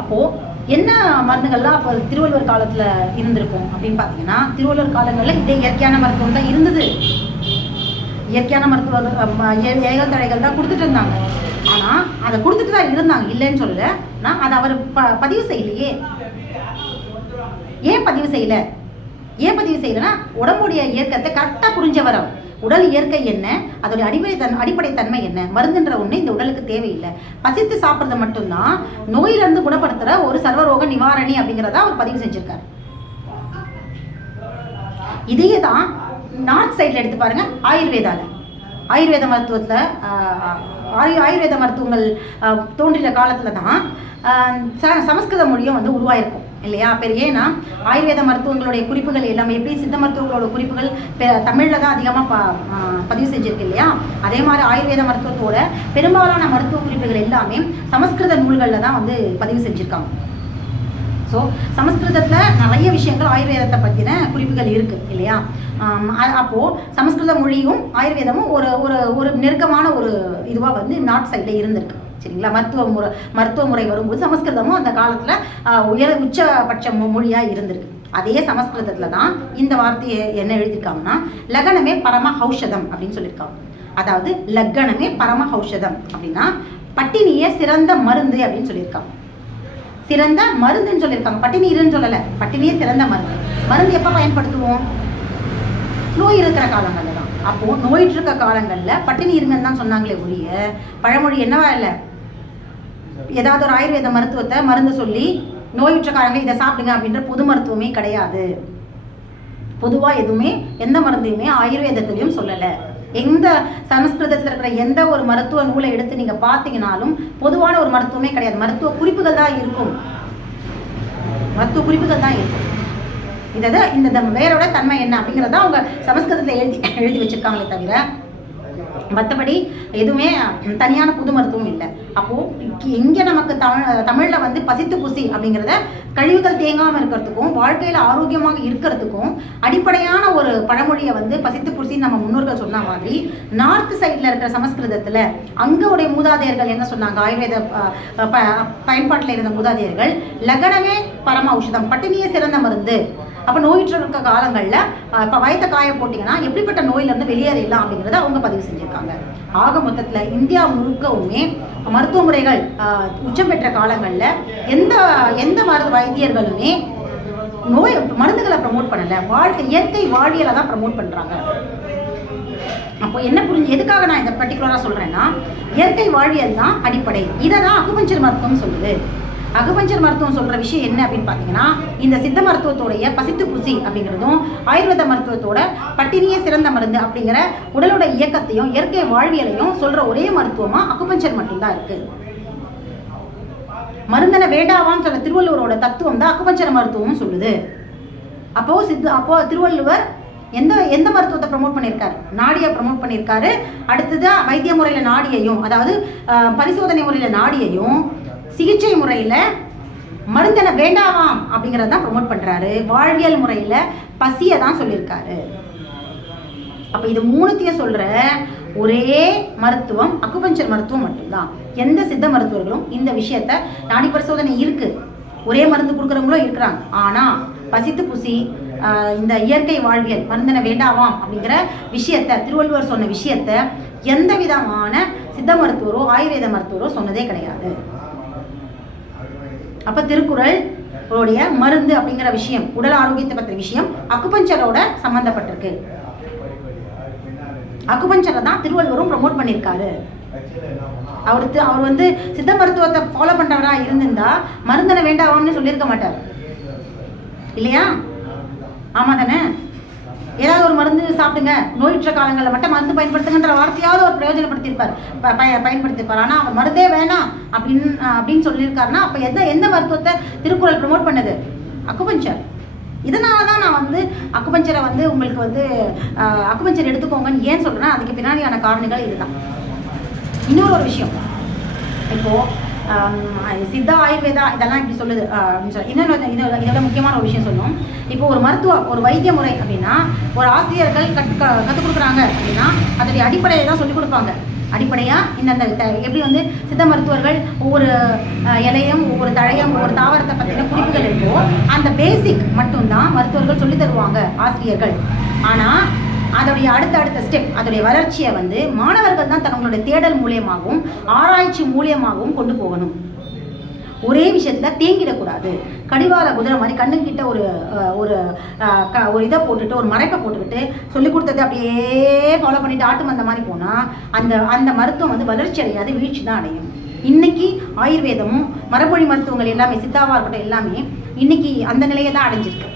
அப்போது என்ன மருந்துகள்லாம் அப்போ திருவள்ளுவர் காலத்தில் இருந்திருக்கும் அப்படின்னு பார்த்தீங்கன்னா, திருவள்ளுவர் காலங்களில் இதே இயற்கையான மருத்துவம் தான் இருந்தது. இயற்கையான மருத்துவ ஏகல் தழைகள் தான் கொடுத்துட்டு இருந்தாங்க. ஆனால் அதை கொடுத்துட்டு தான் இருந்தாங்க, இல்லைன்னு சொல்லலை. ஆனால் அதை அவர் பதிவு செய்யலையே. ஏன் பதிவு செய்யலை? ஏன் பதிவு செய்யலைன்னா, உடம்புடைய இயக்கத்தை கரெக்டாக புரிஞ்சவர் அவர். உடல் இயற்கை என்ன, அதோடைய அடிப்படை தன்மை என்ன, மருந்துன்ற ஒன்று இந்த உடலுக்கு தேவையில்லை. பசித்து சாப்பிட்றது மட்டும்தான் நோயிலிருந்து குணப்படுத்துகிற ஒரு சர்வரோக நிவாரணி அப்படிங்கிறத அவர் பதிவு செஞ்சுருக்காரு. இதையே தான் நார்த் சைடில் எடுத்து பாருங்க. ஆயுர்வேத மருத்துவத்தில் ஆயுர்வேத மருத்துவங்கள் தோன்றிய காலத்தில் தான் சமஸ்கிருத மொழியும் வந்து உருவாயிருக்கும் இல்லையா? ஏன்னா ஆயுர்வேத மருத்துவங்களுடைய குறிப்புகள் எல்லாமே எப்படி சித்த மருத்துவங்களோட குறிப்புகள் தமிழில் தான் அதிகமாக பதிவு செஞ்சுருக்கு இல்லையா? அதே மாதிரி ஆயுர்வேத மருத்துவத்தோட பெரும்பாலான மருத்துவ குறிப்புகள் எல்லாமே சமஸ்கிருத நூல்களில் தான் வந்து பதிவு செஞ்சுருக்காங்க. ஸோ சமஸ்கிருதத்தில் நிறைய விஷயங்கள் ஆயுர்வேதத்தை பற்றின குறிப்புகள் இருக்குது இல்லையா? அப்போது சமஸ்கிருத மொழியும் ஆயுர்வேதமும் ஒரு நெருக்கமான ஒரு இதுவாக வந்து நார்த் சைடில் இருந்திருக்கு. சரிங்களா? மருத்துவ முறை வரும்போது சமஸ்கிருதமும் அந்த காலத்தில் உச்சபட்ச மொழியாக இருந்திருக்கு. அதே சமஸ்கிருதத்தில் தான் இந்த வார்த்தையை என்ன எழுதியிருக்காங்கன்னா, லக்னமே பரம ஹௌஷதம் அப்படின்னு சொல்லியிருக்காங்க. அதாவது லக்னமே பரம ஹௌஷதம் அப்படின்னா பட்டினியே சிறந்த மருந்து அப்படின்னு சொல்லியிருக்காங்க. சிறந்த மருந்துன்னு சொல்லியிருக்காங்க, பட்டினி இருன்னு சொல்லலை. பட்டினியே சிறந்த மருந்து. மருந்து எப்போ பயன்படுத்துவோம்? நோய் இருக்கிற காலங்களில் தான். அப்போது நோயிட்டு இருக்க காலங்களில் பட்டினி இருங்கன்னு தான் சொன்னாங்களே ஒழிய, பழமொழி என்னவா இல்லை, ஏதாவது ஒரு ஆயுர்வேத மருத்துவத்தை மருந்து சொல்லி நோயுற்ற காலங்கள் இதை சாப்பிடுங்க அப்படின்ற பொது மருத்துவமே கிடையாது. பொதுவாக எதுவுமே எந்த மருந்தையுமே ஆயுர்வேதத்திலையும் சொல்லலை. எந்த சமஸ்கிருதத்தில் இருக்கிற எந்த ஒரு மருத்துவ நூலை எடுத்து நீங்கள் பார்த்தீங்கன்னாலும் பொதுவான ஒரு மருத்துவமே கிடையாது. மருத்துவ குறிப்புகள் தான் இருக்கும். இந்த வேரோட தன்மை என்ன அப்படிங்கிறத அவங்க சமஸ்கிருதத்தில் எழுதி வச்சிருக்காங்களே தவிர மற்றபடி எதுவுமே தனியான புது மருத்துவம் இல்லை. அப்போது இங்கே நமக்கு தமிழில் வந்து பசித்து புசி அப்படிங்கிறத கழிவுகள் தேங்காமல் இருக்கிறதுக்கும் வாழ்க்கையில் ஆரோக்கியமாக இருக்கிறதுக்கும் அடிப்படையான ஒரு பழமொழியை வந்து பசித்து புசி நம்ம முன்னோர்கள் சொன்ன மாதிரி நார்த் சைடில் இருக்கிற சமஸ்கிருதத்தில் அங்கோடைய மூதாதையர்கள் என்ன சொன்னாங்க? ஆயுர்வேத பயன்பாட்டில் இருந்த மூதாதையர்கள் லக்னமே பரம ஔஷதம், பட்டினியே சிறந்த மருந்து. அப்போ நோயிற்று இருக்க காலங்களில் இப்போ வயத்தை காய போட்டிங்கன்னா எப்படிப்பட்ட நோயிலேருந்து வெளியேறலாம் அப்படிங்கிறத அவங்க பதிவு செஞ்சுருக்காங்க. ஆக மொத்தத்தில் இந்தியா முழுக்கவுமே மருத்துவ முறைகள் உச்சம் பெற்ற காலங்களில் எந்த வைத்தியர்களுமே மருந்துகளை ப்ரமோட் பண்ணலை, இயற்கை வாழ்வியலை தான் ப்ரமோட் பண்ணுறாங்க. அப்போ என்ன எதுக்காக நான் இதை பர்டிகுலராக சொல்கிறேன்னா, இயற்கை வாழ்வியல் தான் அடிப்படை. இதை தான் அக்குபஞ்சர் மருத்துவம் சொல்லுது. அக்குபஞ்சர் மருத்துவம் சொல்கிற விஷயம் என்ன அப்படின்னு பார்த்தீங்கன்னா, இந்த சித்த மருத்துவத்தோடைய பசித்து புசி அப்படிங்கிறதும் ஆயுர்வேத மருத்துவத்தோட பட்டினியே சிறந்த மருந்து அப்படிங்கிற உடலோட இயக்கத்தையும் இயற்கை வாழ்வியலையும் சொல்கிற ஒரே மருத்துவமாக அக்குபஞ்சர் மட்டும்தான் இருக்குது. மருந்தனை வேண்டாவான்னு சொல்ல திருவள்ளுவரோட தத்துவம் தான் அக்குபஞ்சர் மருத்துவமும் சொல்லுது. அப்போது திருவள்ளுவர் எந்த மருத்துவத்தை ப்ரமோட் பண்ணியிருக்காரு? நாடியை ப்ரமோட் பண்ணியிருக்காரு. அடுத்தது வைத்திய முறையில் நாடியையும், அதாவது பரிசோதனை முறையில் நாடியையும், சிகிச்சை முறையில் மருந்தனை வேண்டாவாம் அப்படிங்கிறத தான் ப்ரமோட் பண்ணுறாரு. வாழ்வியல் முறையில் பசியை தான் சொல்லியிருக்காரு. அப்போ இது மூணுத்தையும் சொல்கிற ஒரே மருத்துவம் அக்குபஞ்சர் மருத்துவம் மட்டும்தான். எந்த சித்த மருத்துவர்களும் இந்த விஷயத்த நாடி பரிசோதனை இருக்குது, ஒரே மருந்து கொடுக்குறவங்களும் இருக்கிறாங்க. ஆனால் பசித்து புசி இந்த இயற்கை வாழ்வியல் மருந்தனை வேண்டாவாம் அப்படிங்கிற விஷயத்த, திருவள்ளுவர் சொன்ன விஷயத்த எந்த விதமான சித்த மருத்துவரோ ஆயுர்வேத மருத்துவரோ சொன்னதே கிடையாது. அப்போ திருக்குறள் மருந்து அப்படிங்கிற விஷயம், உடல் ஆரோக்கியத்தை பற்றின விஷயம் அக்குபஞ்சரோட சம்மந்தப்பட்டிருக்கு. அக்குபஞ்சரை தான் திருவள்ளுவரும் ப்ரமோட் பண்ணியிருக்காரு. அவர் வந்து சித்த மருத்துவத்தை ஃபாலோ பண்ணுறவரா இருந்திருந்தா மருந்தனை வேண்டாவான்னு சொல்லியிருக்க மாட்டார் இல்லையா? ஆமாம் தானே? ஏதாவது ஒரு மருந்து சாப்பிடுங்க, நோயுற்ற காலங்களில் மட்டும் மருந்து பயன்படுத்துங்கன்ற வார்த்தையாவது ஒரு பிரயோஜனப்படுத்தியிருப்பார், பயன்படுத்தியிருப்பார். ஆனால் அவர் மருந்தே வேணாம் அப்படின்னு சொல்லியிருக்காருன்னா அப்போ எந்த மருத்துவத்தை திருக்குறள் ப்ரமோட் பண்ணுது? அக்குபஞ்சர். இதனால தான் நான் வந்து அக்குபஞ்சரை வந்து உங்களுக்கு வந்து அக்குபஞ்சர் எடுத்துக்கோங்கன்னு ஏன் சொல்கிறேன்னா, அதுக்கு பின்னாடியான காரணங்கள் இதுதான். இன்னொரு விஷயம், இப்போது சித்தா ஆயுர்வேதா இதெல்லாம் இப்படி சொல்லுது அப்படின்னு சொல்லி இதோட முக்கியமான ஒரு விஷயம் சொல்லணும். இப்போ ஒரு வைத்திய முறை அப்படின்னா ஒரு ஆசிரியர்கள் கற்றுக் கொடுக்குறாங்க அப்படின்னா அதோடைய அடிப்படையை தான் சொல்லிக் கொடுப்பாங்க. அடிப்படையாக இந்த எப்படி வந்து சித்த மருத்துவர்கள் ஒவ்வொரு இலையும் ஒவ்வொரு தழையும் ஒவ்வொரு தாவரத்தை பற்றின குறிப்புகள் இருக்கோ அந்த பேசிக் மட்டும்தான் மருத்துவர்கள் சொல்லி தருவாங்க ஆசிரியர்கள். ஆனால் அதோடைய அடுத்த ஸ்டெப் அதோடைய வளர்ச்சியை வந்து மாணவர்கள் தான் தங்களுடைய தேடல் மூலியமாகவும் ஆராய்ச்சி மூலியமாகவும் கொண்டு போகணும். ஒரே விஷயத்தில் தேங்கிடக்கூடாது. கடிவாள குதிரை மாதிரி கண்ணுக்கிட்ட ஒரு ஒரு ஒரு இதை போட்டுட்டு ஒரு மறைப்பை போட்டுக்கிட்டு சொல்லிக் கொடுத்தது அப்படியே ஃபாலோ பண்ணிட்டு ஆட்டும் அந்த மாதிரி போனால் அந்த மருத்துவம் வந்து வளர்ச்சி அடையாது, வீழ்ச்சி தான் அடையும். இன்னைக்கு ஆயுர்வேதமும் மரபொழி மருத்துவங்கள் எல்லாமே சித்தாவாக இருக்கட்டும் எல்லாமே இன்னைக்கு அந்த நிலையை தான் அடைஞ்சிருக்கு.